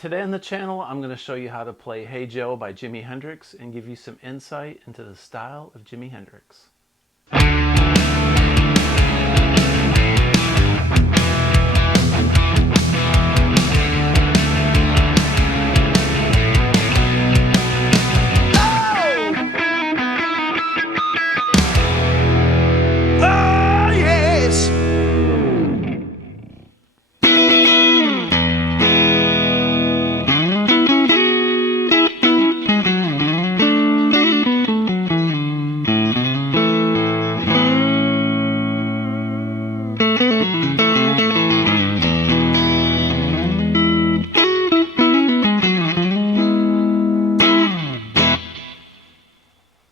Today on the channel, I'm going to show you how to play Hey Joe by Jimi Hendrix and give you some insight into the style of Jimi Hendrix.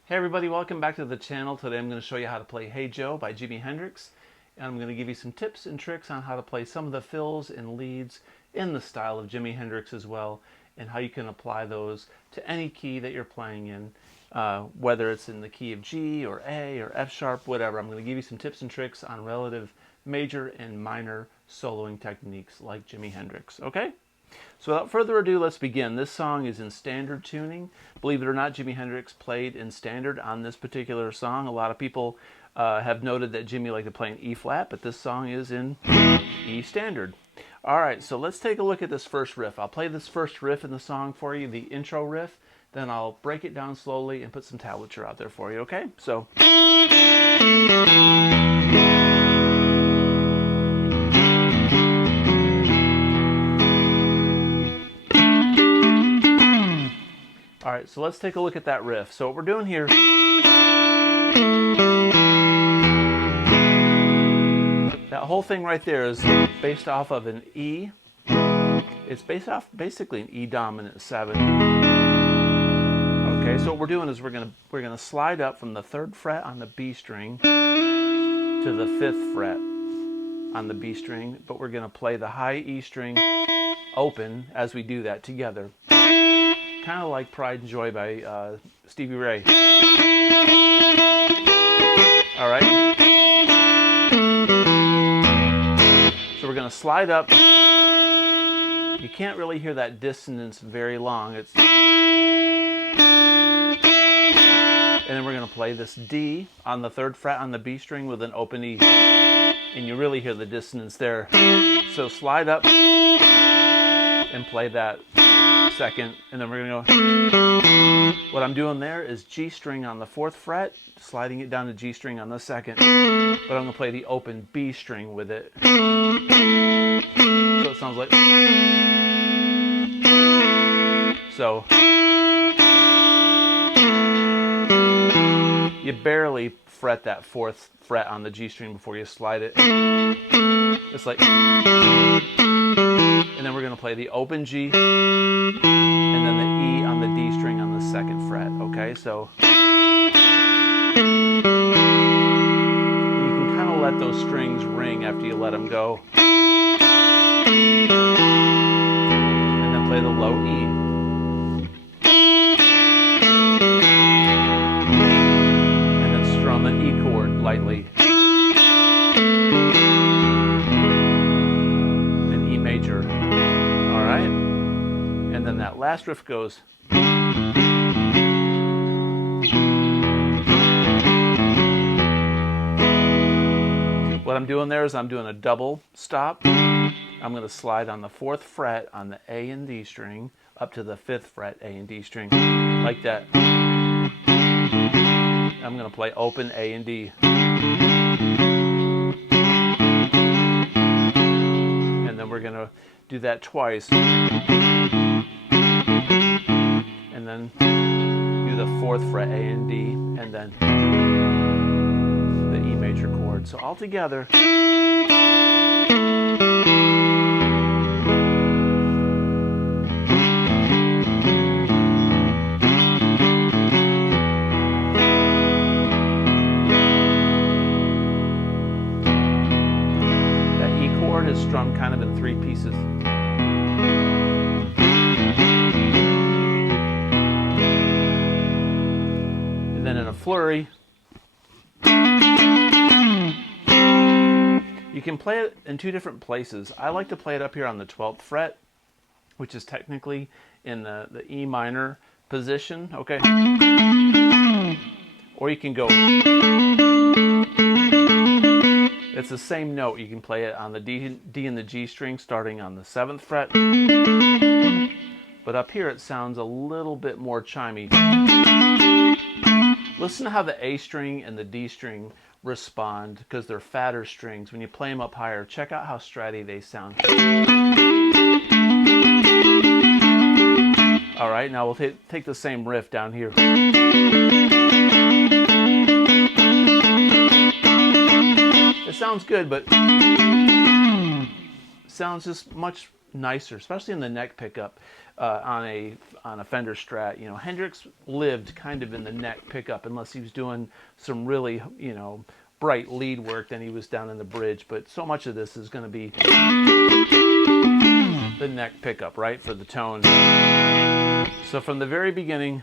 Hey everybody, welcome back to the channel. Today I'm going to show you how to play Hey Joe by Jimi Hendrix, and I'm going to give you some tips and tricks on how to play some of the fills and leads in the style of Jimi Hendrix as well, and how you can apply those to any key that you're playing in, whether it's in the key of G or A or F sharp, whatever. I'm going to give you some tips and tricks on relative major and minor soloing techniques like Jimi Hendrix, okay? So without further ado, let's begin. This song is in standard tuning. Believe it or not, Jimi Hendrix played in standard on this particular song. A lot of people have noted that Jimi liked to play in E flat, but this song is in E standard. All right, so let's take a look at this first riff. I'll play this first riff in the song for you, the intro riff. Then I'll break it down slowly and put some tablature out there for you, okay? So. All right, so let's take a look at that riff. So what we're doing here, that whole thing right there is based off of an E. It's based off basically an E dominant 7. Okay, so what we're doing is we're gonna slide up from the 3rd fret on the B string to the 5th fret on the B string, but we're gonna play the high E string open as we do that together. Kind of like Pride and Joy by Stevie Ray. All right. So we're going to slide up. You can't really hear that dissonance very long. And then we're going to play this D on the 3rd fret on the B string with an open E. And you really hear the dissonance there. So slide up and play that second, and then we're gonna go. What I'm doing there is G string on the 4th fret, sliding it down to G string on the 2nd, but I'm gonna play the open B string with it. So it sounds like. So you barely fret that 4th fret on the G string before you slide it. It's like. And then we're going to play the open G, and then the E on the D string on the 2nd fret, okay? So you can kind of let those strings ring after you let them go. And then play the low E. And then strum an E chord lightly. Major. All right, and then that last riff goes. What I'm doing there is I'm doing a double stop. I'm going to slide on the 4th fret on the A and D string up to the 5th fret A and D string, like that. I'm going to play open A and D. We're going to do that twice, and then do the 4th fret A and D, and then the E major chord. So all together. Is strummed kind of in 3 pieces. And then in a flurry, you can play it in 2 different places. I like to play it up here on the 12th fret which is technically in the E minor position, okay? Or you can go, it's the same note. You can play it on the D and the G string starting on the 7th fret. But up here it sounds a little bit more chimey. Listen to how the A string and the D string respond because they're fatter strings. When you play them up higher, check out how stratty they sound. All right, now we'll take the same riff down here. It sounds good, but it sounds just much nicer, especially in the neck pickup on a Fender Strat. You know, Hendrix lived kind of in the neck pickup unless he was doing some really, you know, bright lead work, then he was down in the bridge. But so much of this is going to be the neck pickup, right, for the tone. So from the very beginning,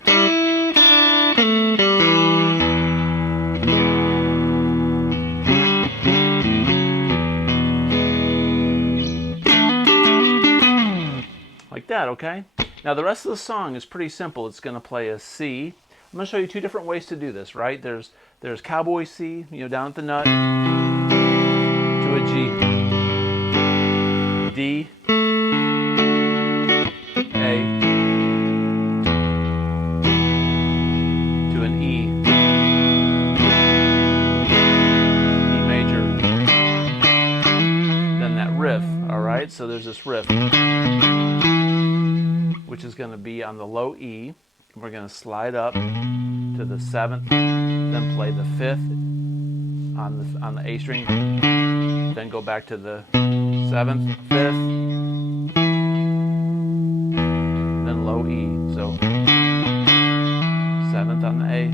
like that, okay? Now the rest of the song is pretty simple. It's going to play a C. I'm going to show you two different ways to do this, right? There's cowboy C, you know, down at the nut, to a G, D, A, to an E, E major, then that riff, all right? So there's this riff, which is going to be on the low E. We're going to slide up to the 7th, then play the 5th on the A string, then go back to the 7th, 5th, then low E. So 7th on the A,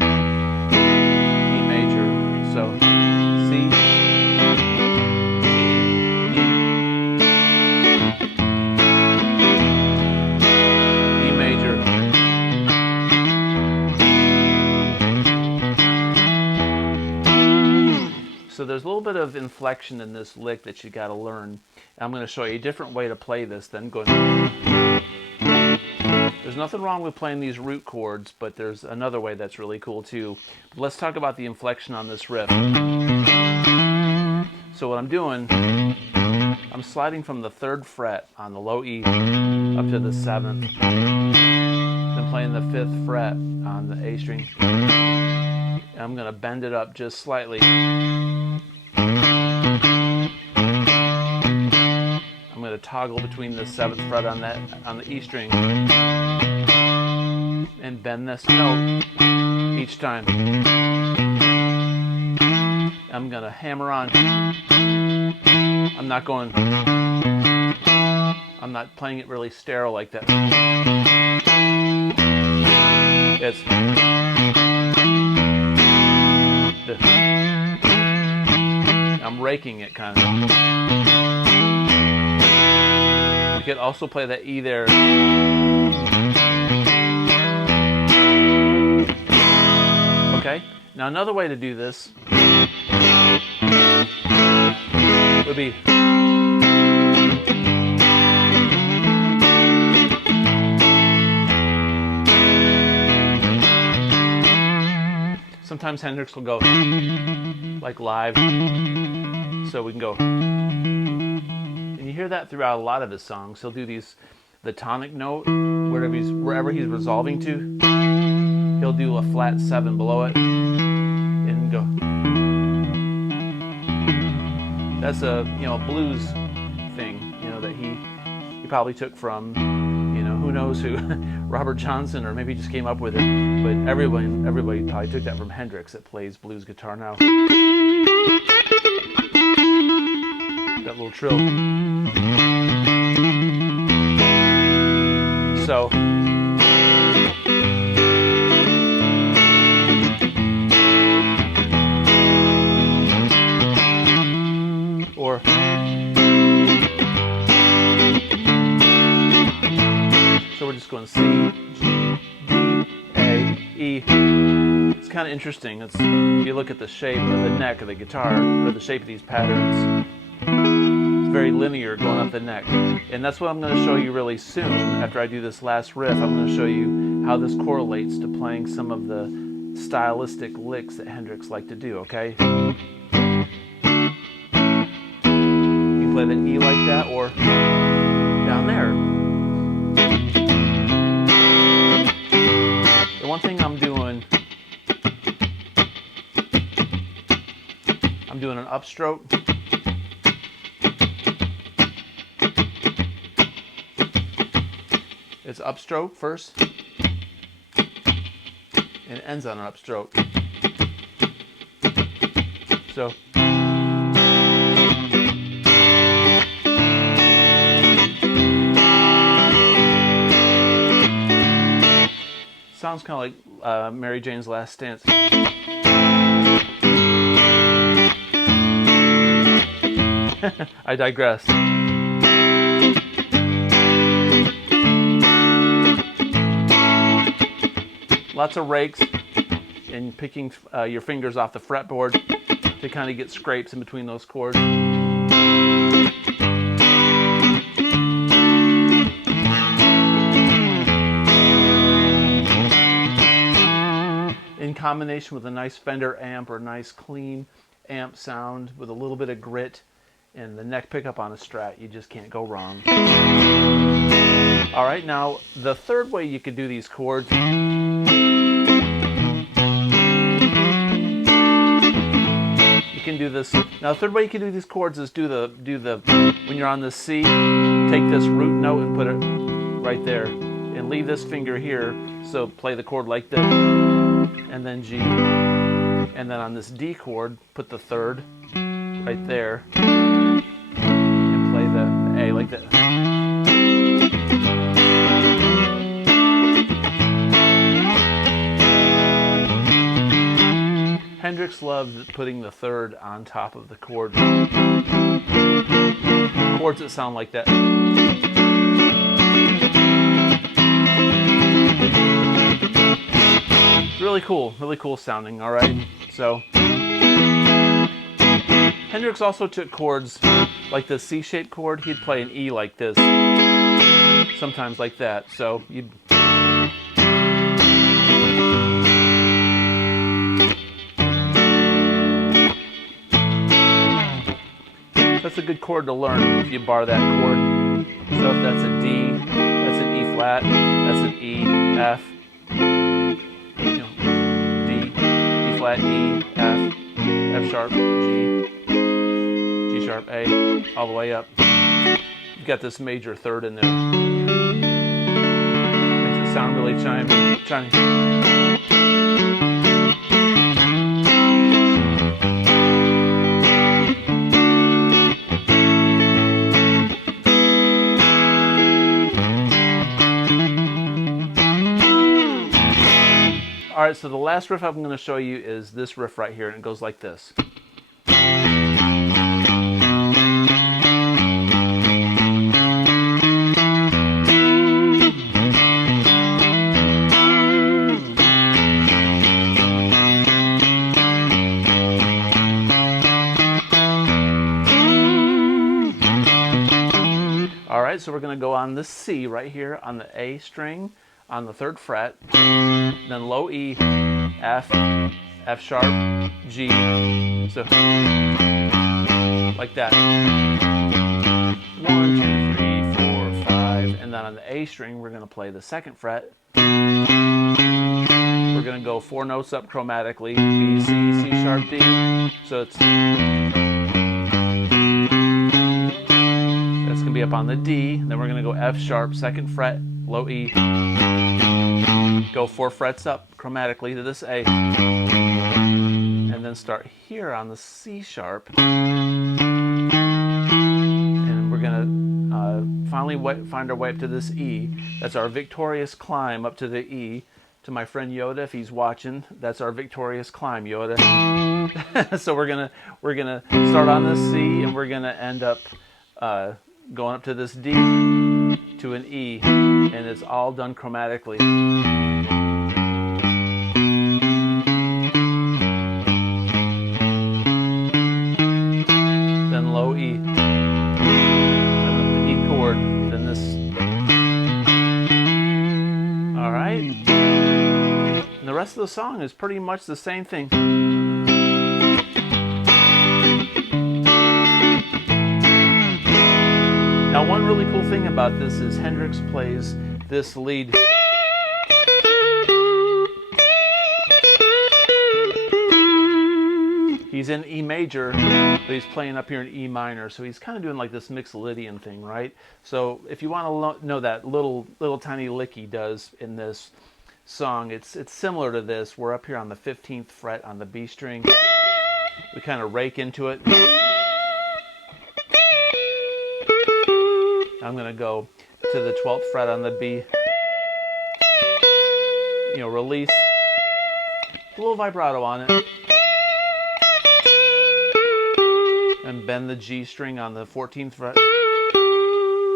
E major, so C, G, E, E major, so there's a little bit of inflection in this lick that you got to learn. I'm going to show you a different way to play this than going. There's nothing wrong with playing these root chords, but there's another way that's really cool too. But let's talk about the inflection on this riff. So what I'm doing, I'm sliding from the 3rd fret on the low E up to the 7th, then playing the 5th fret on the A string. And I'm going to bend it up just slightly. I'm going to toggle between the 7th fret on the E string and bend this note each time. I'm going to hammer on. I'm not playing it really sterile like that. It's I'm raking it kind of. You could also play that E there. Okay, now another way to do this would be sometimes Hendrix will go like live, so we can go, and you hear that throughout a lot of his songs. He'll do the tonic note wherever he's resolving to. He'll do a flat 7 below it and go. That's a blues thing, that he probably took from who knows who, Robert Johnson, or maybe he just came up with it. But everybody probably took that from Hendrix that plays blues guitar now. That little trill. So or so we're just going C, G, D, A, E. It's kind of interesting. If you look at the shape of the neck of the guitar, or the shape of these patterns, very linear going up the neck. And that's what I'm going to show you really soon. After I do this last riff, I'm going to show you how this correlates to playing some of the stylistic licks that Hendrix liked to do, okay? You can play the E like that or down there. The one thing I'm doing an upstroke. It's upstroke first, and it ends on an upstroke. So sounds kind of like Mary Jane's Last Dance. I digress. Lots of rakes and picking your fingers off the fretboard to kind of get scrapes in between those chords. In combination with a nice Fender amp or a nice clean amp sound with a little bit of grit and the neck pickup on a Strat, you just can't go wrong. All right, now the third way you could do these chords, you can do this. Now the third way you can do these chords is do the when you're on the C, take this root note and put it right there, and leave this finger here. So play the chord like this, and then G, and then on this D chord, put the third right there, and play the A like that. Hendrix loved putting the third on top of the chord. Chords that sound like that. Really cool sounding, all right? So, Hendrix also took chords like the C-shaped chord. He'd play an E like this, sometimes like that. So, that's a good chord to learn if you bar that chord. So if that's a D, that's an E flat, that's an E, F, D, E flat, E, F, F sharp, G, G sharp, A, all the way up. You've got this major third in there. Makes it sound really chimey. All right, so the last riff I'm going to show you is this riff right here, and it goes like this. All right, so we're going to go on this C right here on the A string on the 3rd fret, then low E, F, F sharp, G, so like that. 1, 2, 3, 4, 5, and then on the A string we're going to play the 2nd fret. We're going to go 4 notes up chromatically, B, C, C sharp, D, so it's that's going to be up on the D, then we're going to go F sharp, 2nd fret, low E, go 4 frets up chromatically to this A, and then start here on the C sharp, and we're going to finally find our way up to this E. That's our victorious climb up to the E. To my friend Yoda, if he's watching, that's our victorious climb, Yoda. So we're gonna start on this C, and we're gonna end up going up to this D to an E, and it's all done chromatically. Then low E. rest of the song is pretty much the same thing. Now, one really cool thing about this is Hendrix plays this lead he's in E major, but he's playing up here in E minor, so he's kind of doing like this Mixolydian thing, right? So if you want to know that little tiny lick he does in this song, it's similar to this. We're up here on the 15th fret on the B string. We kind of rake into it. I'm going to go to the 12th fret on the B. You know, release. A little vibrato on it. And bend the G string on the 14th fret.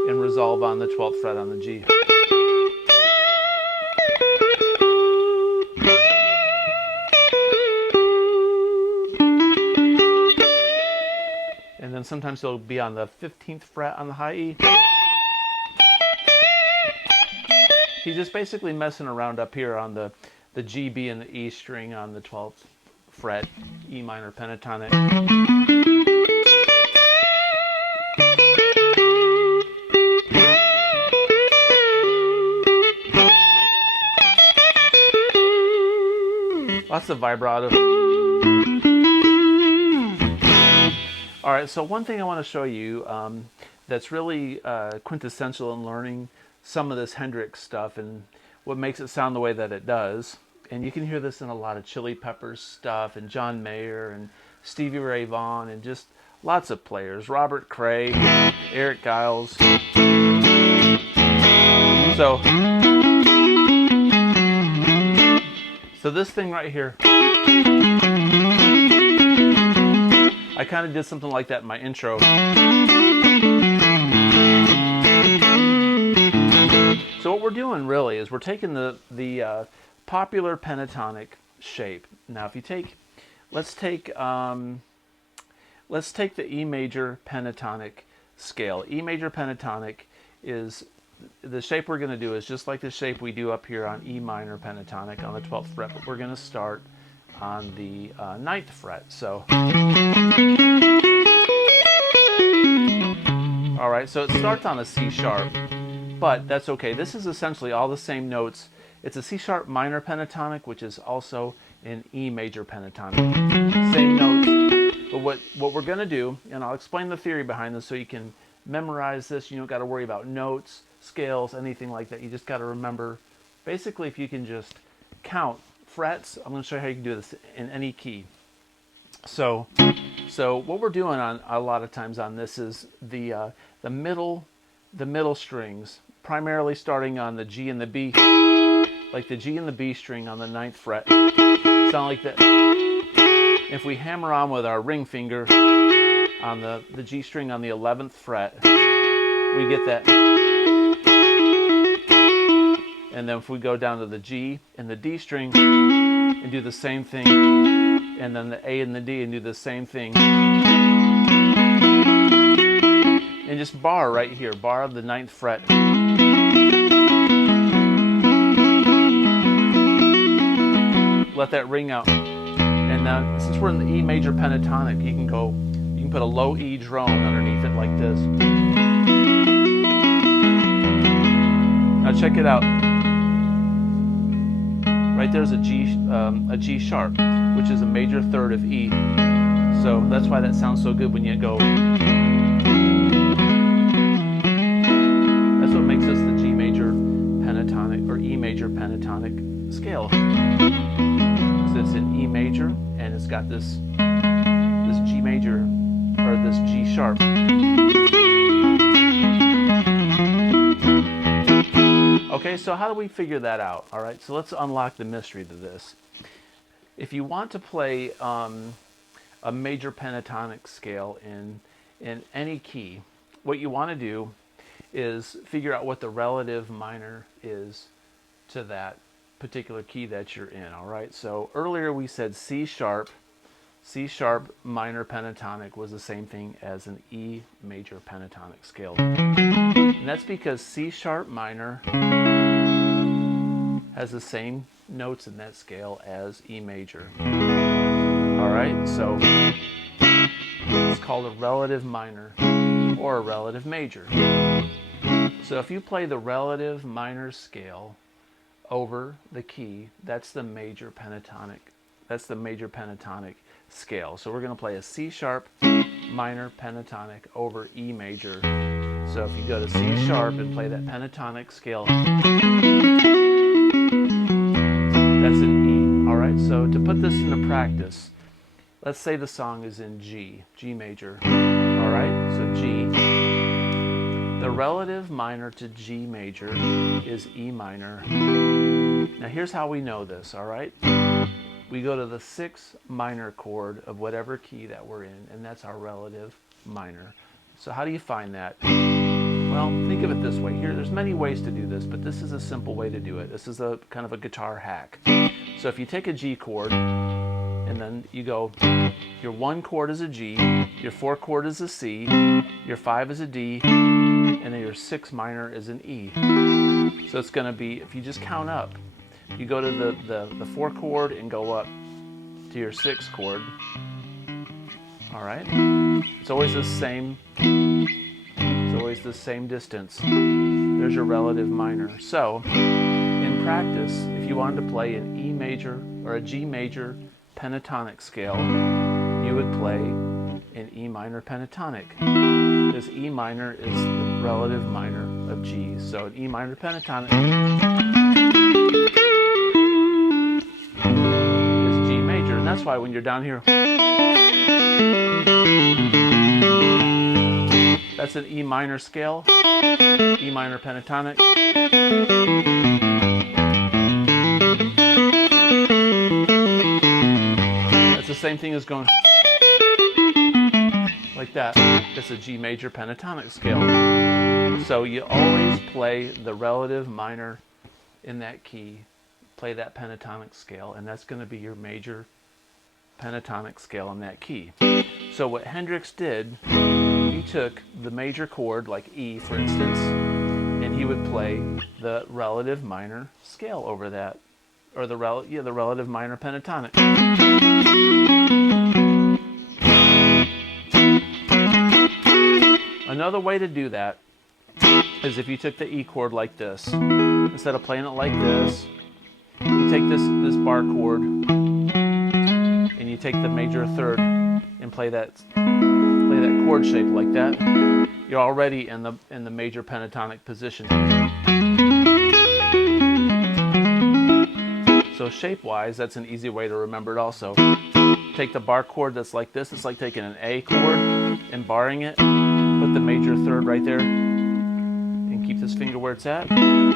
And resolve on the 12th fret on the G. And then sometimes it'll be on the 15th fret on the high E. He's just basically messing around up here on the G, B, and the E string on the 12th fret, E minor pentatonic. Lots of vibrato. All right, so one thing I want to show you that's really quintessential in learning some of this Hendrix stuff and what makes it sound the way that it does. And you can hear this in a lot of Chili Peppers stuff and John Mayer and Stevie Ray Vaughan and just lots of players. Robert Cray, Eric Giles. So this thing right here, I kind of did something like that in my intro. So what we're doing really is we're taking the popular pentatonic shape. Now, if you take, let's take the E major pentatonic scale. E major pentatonic is the shape we're going to do is just like the shape we do up here on E minor pentatonic on the 12th fret, but we're going to start on the 9th fret. So, all right, so it starts on a C sharp, but that's okay. This is essentially all the same notes. It's a C sharp minor pentatonic, which is also an E major pentatonic. Same notes, but what we're going to do, and I'll explain the theory behind this so you can memorize this. You don't got to worry about notes, scales, anything like that. You just got to remember, basically, if you can just count frets. I'm going to show you how you can do this in any key. So what we're doing on a lot of times on this is the middle strings, primarily starting on the G and the B, like the G and the B string on the 9th fret. Sound like that. If we hammer on with our ring finger on the G string on the 11th fret, we get that. And then if we go down to the G and the D string and do the same thing, and then the A and the D and do the same thing, and just bar right here, bar the 9th fret. Let that ring out. And now, since we're in the E major pentatonic, you can put a low E drone underneath it like this. Now check it out. Right there's a G sharp, which is a major third of E. So that's why that sounds so good when you go. That's what makes this the G major pentatonic or E major pentatonic scale. So it's in E major and it's got this G major or this G sharp. Okay, so how do we figure that out? All right, so let's unlock the mystery to this. If you want to play a major pentatonic scale in any key, what you want to do is figure out what the relative minor is to that particular key that you're in. All right, so earlier we said C sharp minor pentatonic was the same thing as an E major pentatonic scale. And that's because C sharp minor has the same notes in that scale as E major. All right, so it's called a relative minor or a relative major. So if you play the relative minor scale over the key, that's the major pentatonic. That's the major pentatonic scale. So we're going to play a C sharp minor pentatonic over E major. So if you go to C sharp and play that pentatonic scale, that's an E. All right, so to put this into practice, let's say the song is in G major. All right, so G. The relative minor to G major is E minor. Now here's how we know this, all right? We go to the 6th minor chord of whatever key that we're in, and that's our relative minor. So how do you find that? Well, think of it this way. There's many ways to do this, but this is a simple way to do it. This is a kind of a guitar hack. So if you take a G chord, and then you go, your 1 chord is a G, your 4 chord is a C, your 5 is a D, and then your 6 minor is an E. So it's going to be, if you just count up, you go to the 4 chord and go up to your 6 chord. All right? It's always the same. It's always the same distance. There's your relative minor. So in practice, if you wanted to play an E major or a G major pentatonic scale, you would play an E minor pentatonic, because E minor is the relative minor of G. So an E minor pentatonic is G major, and that's why when you're down here, that's an E minor scale, E minor pentatonic. That's the same thing as going like that. It's a G major pentatonic scale. So you always play the relative minor in that key, play that pentatonic scale, and that's going to be your major pentatonic scale in that key. So what Hendrix did, he took the major chord, like E for instance, and he would play the relative minor scale over that, or the relative minor pentatonic. Another way to do that is if you took the E chord like this, instead of playing it like this, you take this bar chord and you take the major third and play that chord shape like that. You're already in the major pentatonic position. So shape-wise, that's an easy way to remember it also. Take the bar chord that's like this. It's like taking an A chord and barring it. Put the major third right there and keep this finger where it's at. There's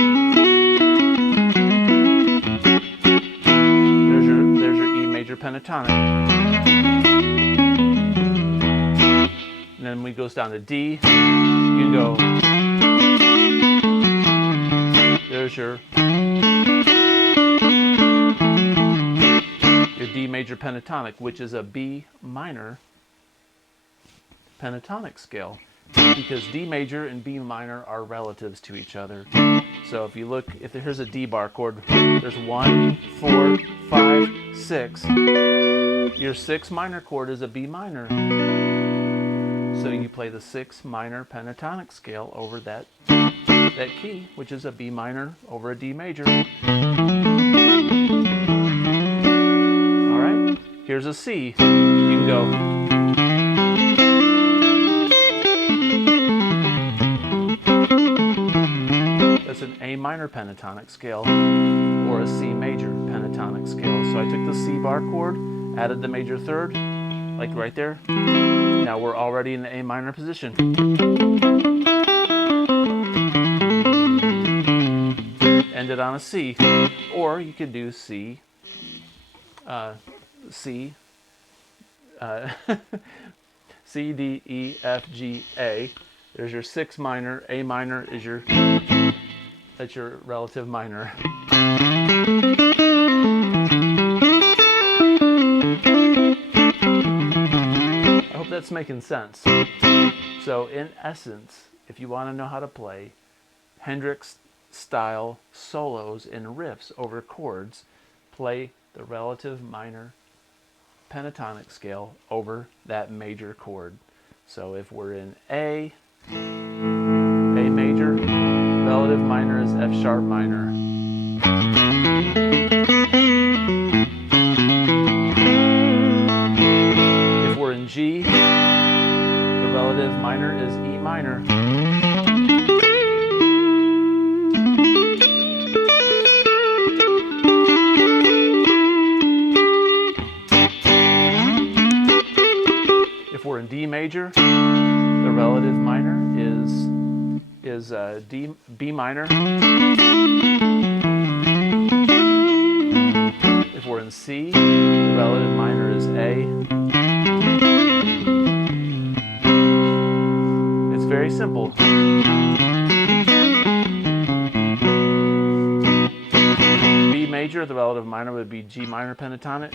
your E major pentatonic. And then when it goes down to D, you can go, there's your D major pentatonic, which is a B minor pentatonic scale, because D major and B minor are relatives to each other. So if you look, here's a D bar chord, there's 1, 4, 5, 6. Your 6 minor chord is a B minor. So you play the 6 minor pentatonic scale over that key, which is a B minor over a D major. All right, here's a C. You can go. That's an A minor pentatonic scale or a C major pentatonic scale. So I took the C bar chord, added the major third, like right there. Now we're already in the A minor position. Ended on a C. Or you could do C, C, C, D, E, F, G, A. There's your 6 minor. A minor is that's your relative minor. I hope that's making sense. So in essence, if you want to know how to play Hendrix style solos and riffs over chords, play the relative minor pentatonic scale over that major chord. So if we're in A major, relative minor is F sharp minor. If we're in G, the relative minor is E minor. If we're in D major, the relative minor is B minor. If we're in C, the relative minor is A. It's very simple. B major, the relative minor would be G minor pentatonic.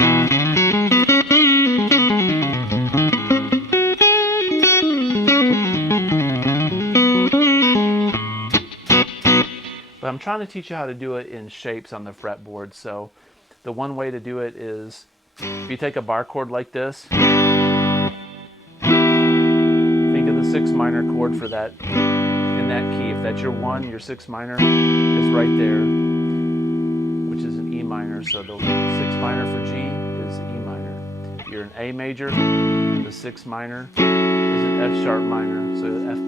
But I'm trying to teach you how to do it in shapes on the fretboard. So the one way to do it is, if you take a bar chord like this, think of the 6 minor chord for that, in that key. If that's your 1, your 6 minor is right there, which is an E minor. So the 6 minor for G is E minor. You're in A major, the 6 minor is an F sharp minor. So F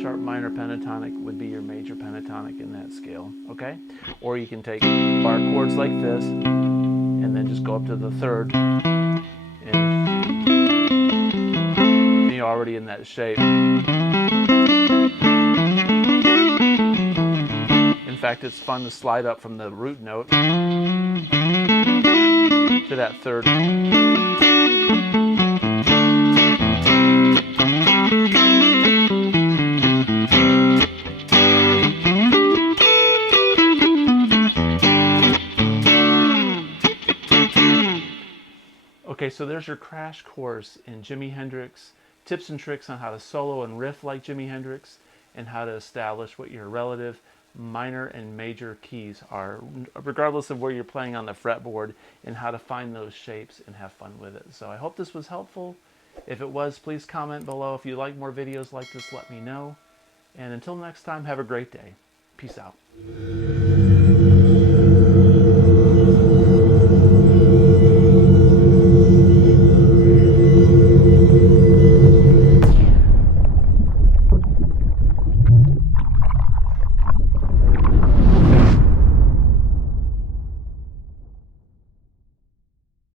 sharp minor pentatonic would be your major pentatonic in that scale, okay? Or you can take bar chords like this and then just go up to the 3rd, and you're already in that shape. In fact, it's fun to slide up from the root note to that 3rd. Okay, so there's your crash course in Jimi Hendrix, tips and tricks on how to solo and riff like Jimi Hendrix, and how to establish what your relative minor and major keys are, regardless of where you're playing on the fretboard, and how to find those shapes and have fun with it. So I hope this was helpful. If it was, please comment below. If you like more videos like this, let me know. And until next time, have a great day. Peace out.